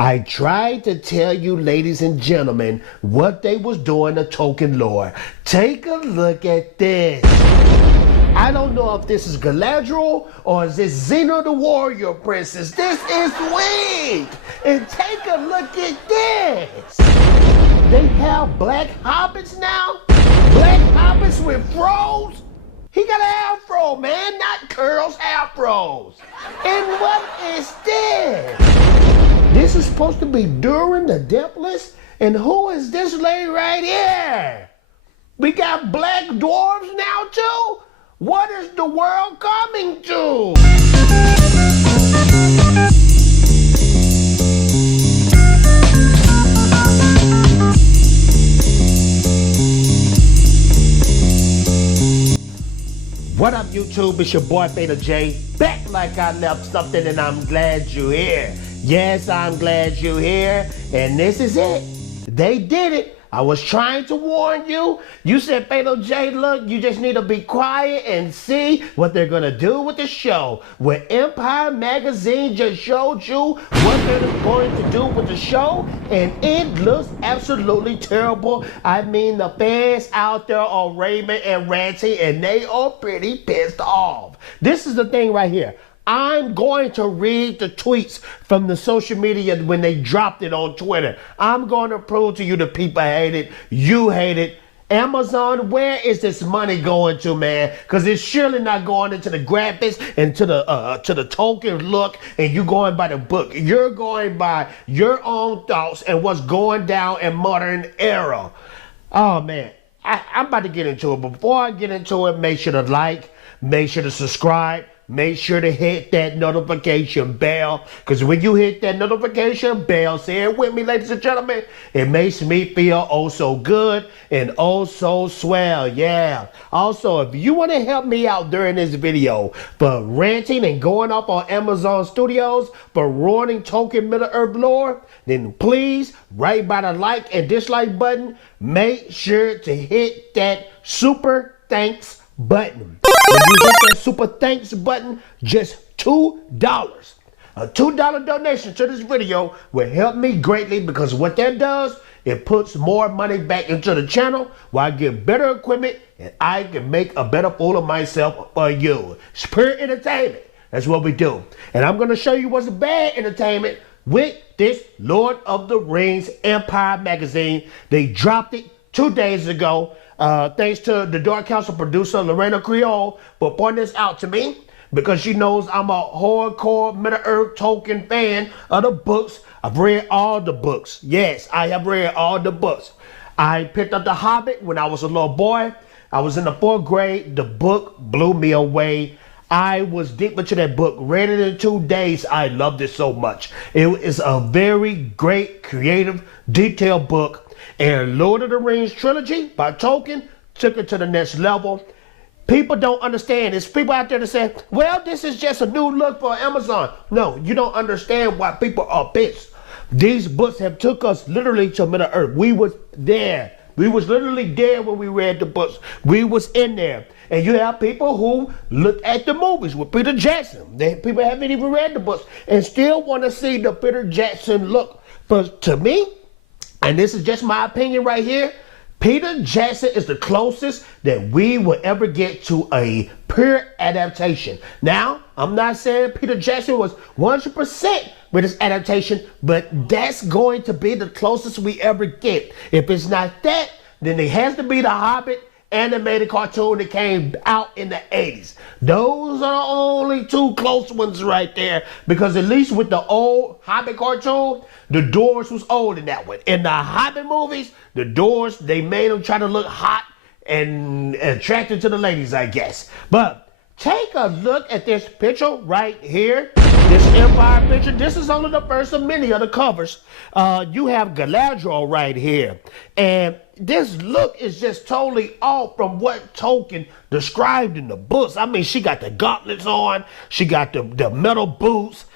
I tried to tell you, ladies and gentlemen, what they was doing to Tolkien lore. Take a look at this. I don't know if this is Galadriel or is this Xena the Warrior Princess. This is weak. And take a look at this. They have black hobbits now? Black hobbits with froze? He got an afro, man, not curls, afros. And what is this? This is supposed to be during the Deathless? And who is this lady right here? We got black dwarves now too? What is the world coming to? What up, YouTube? It's your boy Beta J, back like I left something, and I'm glad you're here. Yes, I'm glad you're here, and this is it. They did it. I was trying to warn you. You said, Beta J, look, you just need to be quiet and see what they're gonna do with the show. Where Empire Magazine just showed you what they're going to do with the show, and it looks absolutely terrible. I mean, the fans out there are raving and ranting, and they are pretty pissed off. This is the thing right here. I'm going to read the tweets from the social media when they dropped it on Twitter. I'm going to prove to you the people hate it. You hate it. Amazon, where is this money going to, man? Because it's surely not going into the graphics and to the Tolkien look, and you going by the book. You're going by your own thoughts and what's going down in modern era. Oh, man. I'm about to get into it. Before I get into it, make sure to like, make sure to subscribe. Make sure to hit that notification bell, because when you hit that notification bell, say it with me, ladies and gentlemen, it makes me feel oh so good and oh so swell, yeah. Also, if you want to help me out during this video for ranting and going up on Amazon Studios for ruining Tolkien Middle-earth lore, then please, right by the like and dislike button, make sure to hit that super thanks button. When you hit that super thanks button, just $2. A $2 donation to this video will help me greatly, because what that does, it puts more money back into the channel where I get better equipment and I can make a better fool of myself for you. It's pure entertainment. That's what we do. And I'm going to show you what's bad entertainment with this Lord of the Rings Empire magazine. They dropped it 2 days ago. Thanks to the Dark Council producer, Lorena Creole, for pointing this out to me, because she knows I'm a hardcore Middle-earth Tolkien fan of the books. I've read all the books. Yes, I have read all the books. I picked up The Hobbit when I was a little boy. I was in the 4th grade. The book blew me away. I was deep into that book. Read it in 2 days. I loved it so much. It is a very great, creative, detailed book. And Lord of the Rings trilogy by Tolkien took it to the next level. People don't understand. There's people out there that say, well, this is just a new look for Amazon. No, you don't understand why people are pissed. These books have took us literally to Middle Earth. We was there. We was literally there when we read the books. We was in there. And you have people who look at the movies with Peter Jackson. People haven't even read the books and still want to see the Peter Jackson look. But to me, and this is just my opinion right here, Peter Jackson is the closest that we will ever get to a pure adaptation. Now, I'm not saying Peter Jackson was 100% with his adaptation, but that's going to be the closest we ever get. If it's not that, then it has to be The Hobbit animated cartoon that came out in the 80s. Those are the only 2 close ones right there, because at least with the old Hobbit cartoon, the dwarves was old in that one. In the Hobbit movies, the dwarves, they made them try to look hot and attractive to the ladies, I guess. But take a look at this picture right here. This Empire picture. This is only the first of many of the covers. You have Galadriel right here. And this look is just totally off from what Tolkien described in the books. I mean, she got the gauntlets on. She got the metal boots.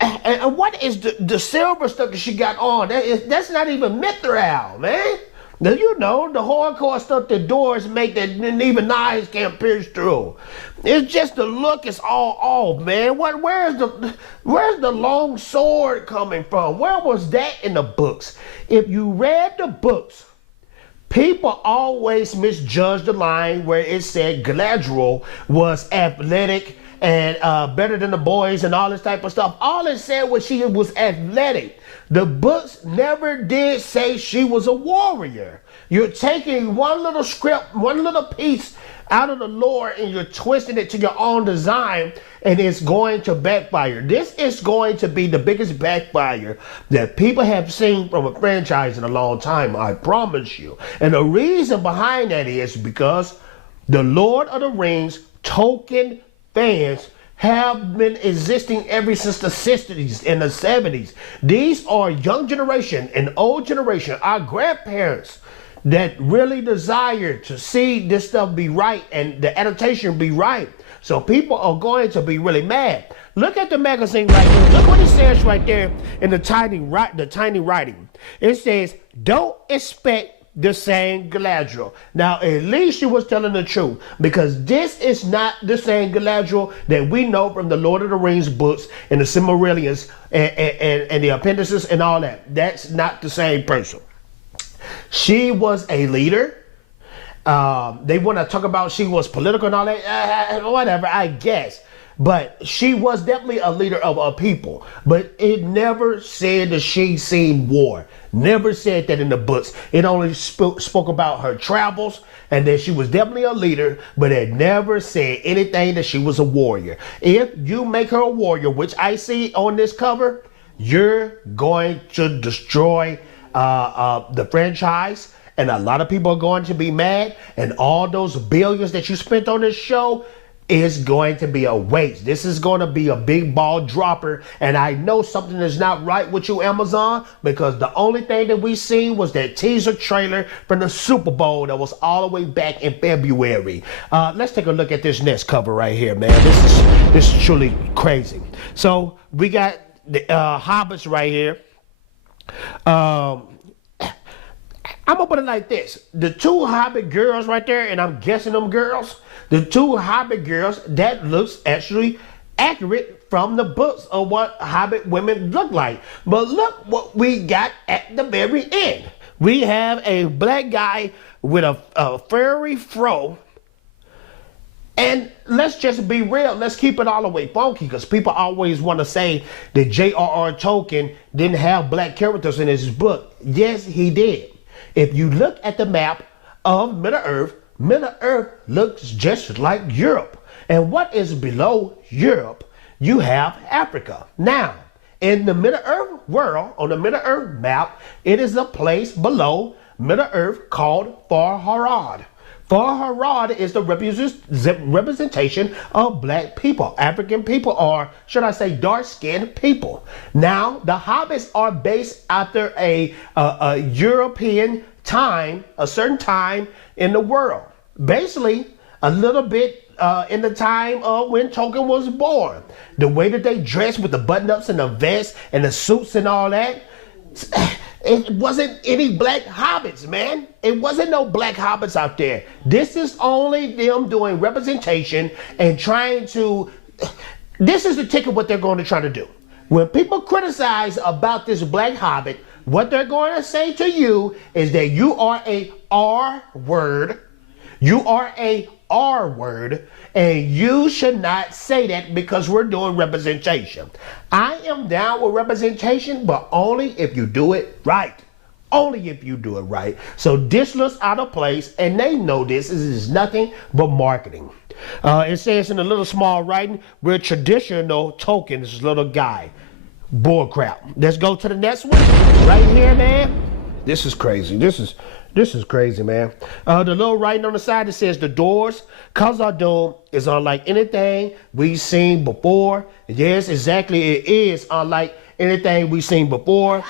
And what is the silver stuff that she got on? That's not even mithril, man. Now, you know, the hardcore stuff that doors make that even knives can't pierce through. It's just the look is all off, man. Where's the long sword coming from? Where was that in the books? If you read the books, people always misjudged the line where it said Galadriel was athletic and better than the boys and all this type of stuff. All it said was she was athletic. The books never did say she was a warrior. You're taking one little script, one little piece out of the lore, and you're twisting it to your own design, and it's going to backfire. This is going to be the biggest backfire that people have seen from a franchise in a long time, I promise you. And the reason behind that is because the Lord of the Rings Tolkien fans have been existing ever since the 60s and the 70s. These are young generation and old generation, our grandparents, that really desire to see this stuff be right and the adaptation be right. So people are going to be really mad. Look at the magazine right here. Look what it says right there in the tiny writing. It says, "Don't expect the same Galadriel." Now, at least she was telling the truth, because this is not the same Galadriel that we know from the Lord of the Rings books and the Silmarillions and the appendices and all that. That's not the same person. She was a leader. They want to talk about she was political and all that. Whatever, I guess. But she was definitely a leader of a people. But it never said that she seen war. Never said that in the books. It only spoke about her travels and that she was definitely a leader, but it never said anything that she was a warrior. If you make her a warrior, which I see on this cover, you're going to destroy the franchise, and a lot of people are going to be mad, and all those billions that you spent on this show is going to be a waste. This is going to be a big ball dropper, and I know something is not right with you, Amazon, because the only thing that we seen was that teaser trailer from the Super Bowl that was all the way back in February. Let's take a look at this next cover right here, man. This is truly crazy. So we got the hobbits right here. I'm gonna put it like this: the two Hobbit girls right there, and I'm guessing them girls, the two Hobbit girls, that looks actually accurate from the books of what Hobbit women look like. But look what we got at the very end. We have a black guy with a furry fro. And let's just be real. Let's keep it all the way funky, because people always want to say that J.R.R. Tolkien didn't have black characters in his book. Yes, he did. If you look at the map of Middle-earth, Middle-earth looks just like Europe. And what is below Europe? You have Africa. Now, in the Middle-earth world, on the Middle-earth map, it is a place below Middle-earth called Far-Harad. Far-Harad is the representation of black people. African people, or should I say dark-skinned people. Now, the hobbits are based after a European time, a certain time in the world. Basically, a little bit in the time of when Tolkien was born. The way that they dress with the button-ups and the vests and the suits and all that. It wasn't any black hobbits, man. It wasn't no black hobbits out there. This is only them doing representation and trying to... This is the ticket what they're going to try to do. When people criticize about this black hobbit, what they're going to say to you is that you are a R word. You are a R word, and you should not say that because we're doing representation. I am down with representation, but only if you do it right. Only if you do it right. So this looks out of place, and they know this. This is nothing but marketing. It says in the little small writing, we're traditional Tolkien, this little guy. Bull crap. Let's go to the next one. Right here, man. This is crazy. This is crazy, man. The little writing on the side that says the doors, Khazad-dûm is unlike anything we've seen before. Yes, exactly, it is unlike anything we've seen before.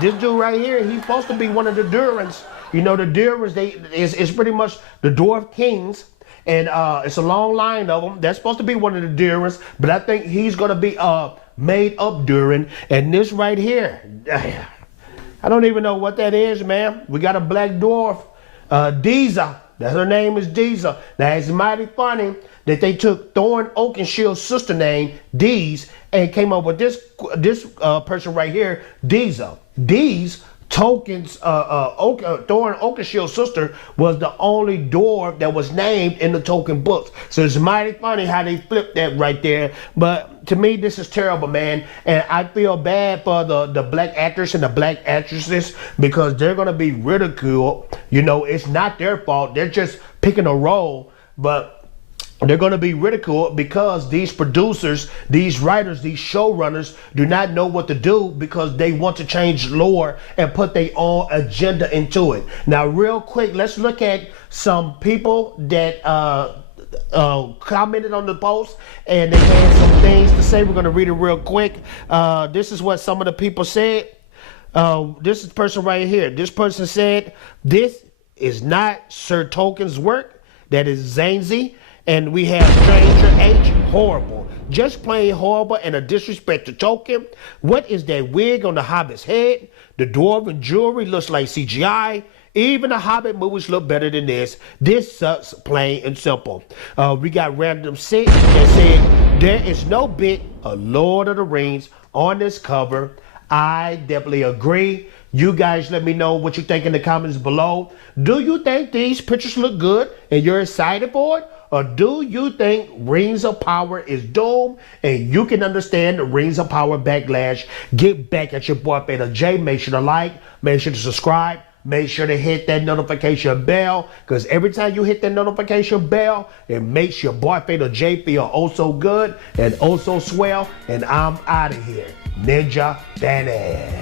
This dude right here, he's supposed to be one of the Durins. You know, the Durins, it's pretty much the dwarf kings. And it's a long line of them. That's supposed to be one of the Durins, but I think he's going to be made up Durin. And this right here, I don't even know what that is, man. We got a black dwarf, Deeza. That her name is Deeza. Now it's mighty funny that they took Thorn Oakenshield's sister name, Deez, and came up with this person right here, Deeza. Deez, Tolkien's Thorn Oakenshield's sister, was the only dwarf that was named in the Tolkien books. So it's mighty funny how they flipped that right there. But to me, this is terrible, man. And I feel bad for the black actors and the black actresses because they're going to be ridiculed. You know, it's not their fault. They're just picking a role. But they're going to be ridiculed because these producers, these writers, these showrunners do not know what to do because they want to change lore and put their own agenda into it. Now, real quick, let's look at some people that commented on the post and they had some things to say. We're going to read it real quick. This is what some of the people said. This is the person right here. This person said, "This is not Sir Tolkien's work. That is Zanzi." And we have Stranger H, horrible. Just plain horrible and a disrespect to Tolkien. What is that wig on the Hobbit's head? The dwarven jewelry looks like CGI. Even the Hobbit movies look better than this. This sucks, plain and simple. We got Random 6 that said, there is no bit of Lord of the Rings on this cover. I definitely agree. You guys let me know what you think in the comments below. Do you think these pictures look good and you're excited for it? Or do you think Rings of Power is doomed and you can understand the Rings of Power backlash? Get back at your boy Beta J. Make sure to like, make sure to subscribe, make sure to hit that notification bell, because every time you hit that notification bell, it makes your boy Beta J feel oh so good and oh so swell. And I'm out of here. Ninja Danny.